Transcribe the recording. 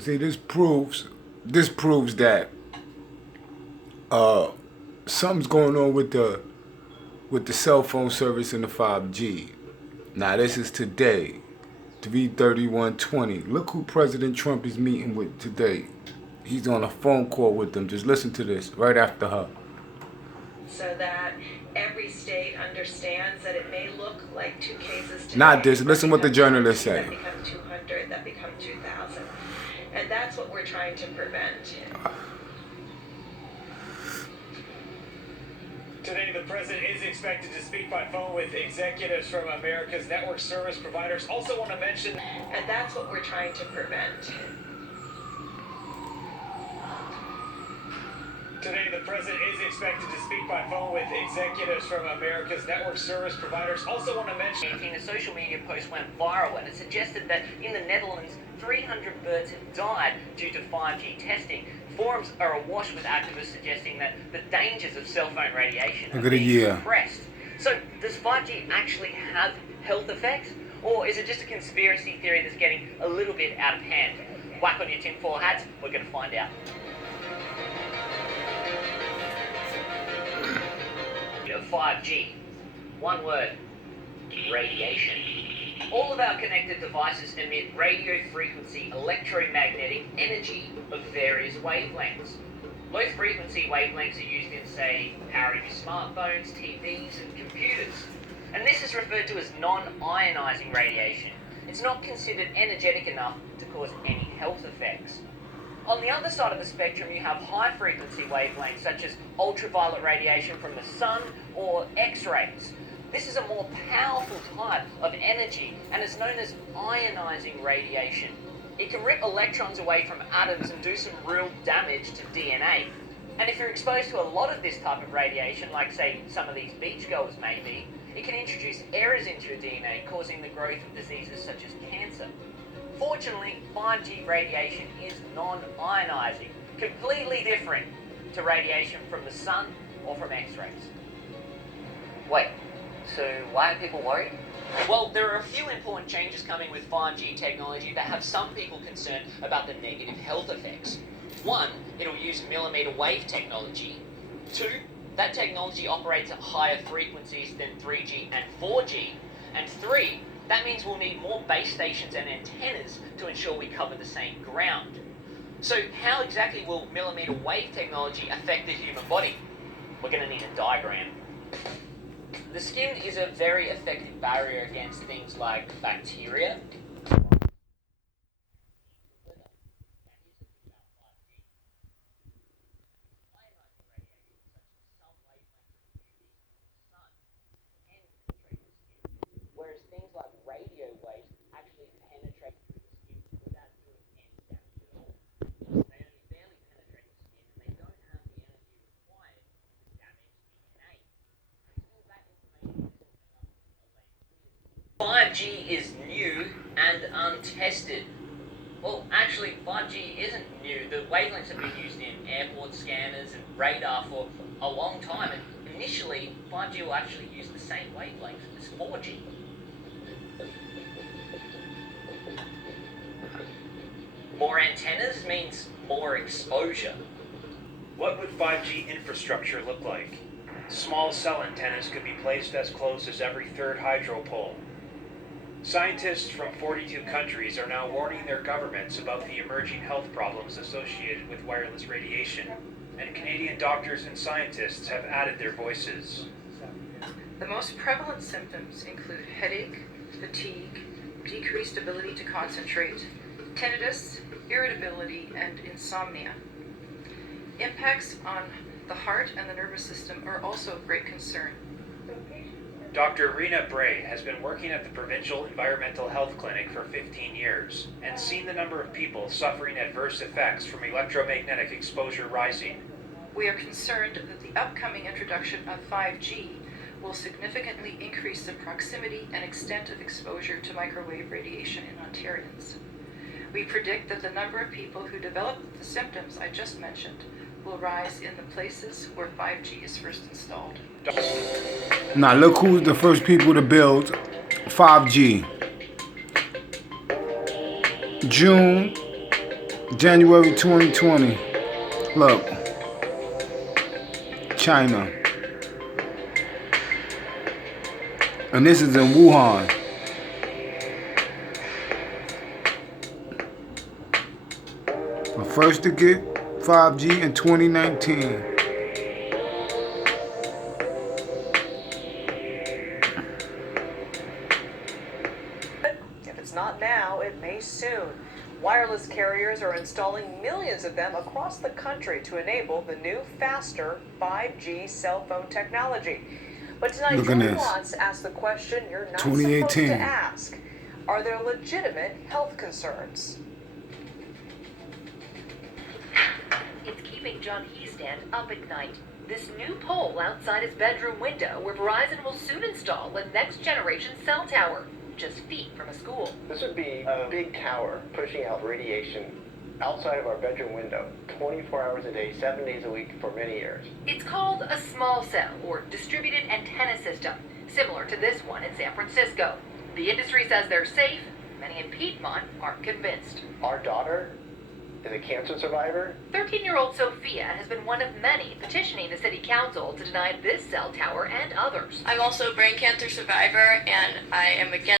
See, this proves that something's going on with the cell phone service and the 5G. Now this is today, 3/31/20. Look who President Trump is meeting with today. He's on a phone call with them. Just listen to this right after her. So that every state understands that it may look like 2 cases today. Not this. Listen what the journalists say. That become 200, that become 2,000. And that's what we're trying to prevent. Today, the president is expected to speak by phone with executives from America's network service providers. Also want to mention... And that's what we're trying to prevent. Today, the president is expected to speak by phone with executives from America's network service providers. Also want to mention... A social media post went viral and it suggested that in the Netherlands, 300 birds have died due to 5G testing. Forums are awash with activists suggesting that the dangers of cell phone radiation are being suppressed. So, does 5G actually have health effects? Or is it just a conspiracy theory that's getting a little bit out of hand? Whack on your tinfoil hats, we're going to find out. 5G. One word. Radiation. All of our connected devices emit radio frequency electromagnetic energy of various wavelengths. Low frequency wavelengths are used in, say, powering your smartphones, TVs, and computers. And this is referred to as non-ionizing radiation. It's not considered energetic enough to cause any health effects. On the other side of the spectrum, you have high-frequency wavelengths such as ultraviolet radiation from the sun or X-rays. This is a more powerful type of energy and is known as ionizing radiation. It can rip electrons away from atoms and do some real damage to DNA. And if you're exposed to a lot of this type of radiation, like say some of these beachgoers may be, it can introduce errors into your DNA, causing the growth of diseases such as cancer. Fortunately, 5G radiation is non-ionizing, completely different to radiation from the sun or from X-rays. Wait, so why are people worried? Well, there are a few important changes coming with 5G technology that have some people concerned about the negative health effects. 1, it'll use millimeter wave technology. 2, that technology operates at higher frequencies than 3G and 4G. And 3, that means we'll need more base stations and antennas to ensure we cover the same ground. So how exactly will millimeter wave technology affect the human body? We're going to need a diagram. The skin is a very effective barrier against things like bacteria. Whereas things like radio waves actually penetrate through the skin without doing any damage at all. They only barely penetrate the skin and they don't have the energy required to damage DNA. Until that information is enough to 5G is new and untested. Well, actually, 5G isn't new. The wavelengths have been used in airport scanners and radar for a long time, and initially, 5G will actually use the same wavelengths as 4G. More antennas means more exposure. What would 5G infrastructure look like? Small cell antennas could be placed as close as every third hydro pole. Scientists from 42 countries are now warning their governments about the emerging health problems associated with wireless radiation, and Canadian doctors and scientists have added their voices. The most prevalent symptoms include headache, fatigue, decreased ability to concentrate, tinnitus, irritability, and insomnia. Impacts on the heart and the nervous system are also of great concern. Dr. Rena Bray has been working at the Provincial Environmental Health Clinic for 15 years and seen the number of people suffering adverse effects from electromagnetic exposure rising. We are concerned that the upcoming introduction of 5G will significantly increase the proximity and extent of exposure to microwave radiation in Ontarians. We predict that the number of people who develop the symptoms I just mentioned will rise in the places where 5G is first installed. Now look who's the first people to build 5G. June January 2020. Look. China. And this is in Wuhan. The first to get 5G in 2019. If it's not now, it may soon. Wireless carriers are installing millions of them across the country to enable the new, faster 5G cell phone technology. But tonight, Look at Julie this. wants to ask the question you're not 2018. supposed to ask. Are there legitimate health concerns? It's keeping John Heastand up at night. This new pole outside his bedroom window where Verizon will soon install a next-generation cell tower, just feet from a school. This would be a big tower pushing out radiation outside of our bedroom window, 24 hours a day, 7 days a week for many years. It's called a small cell, or distributed antenna system, similar to this one in San Francisco. The industry says they're safe. Many in Piedmont aren't convinced. Our daughter is a cancer survivor. 13-year-old Sophia has been one of many petitioning the city council to deny this cell tower and others. I'm also a brain cancer survivor, and I am against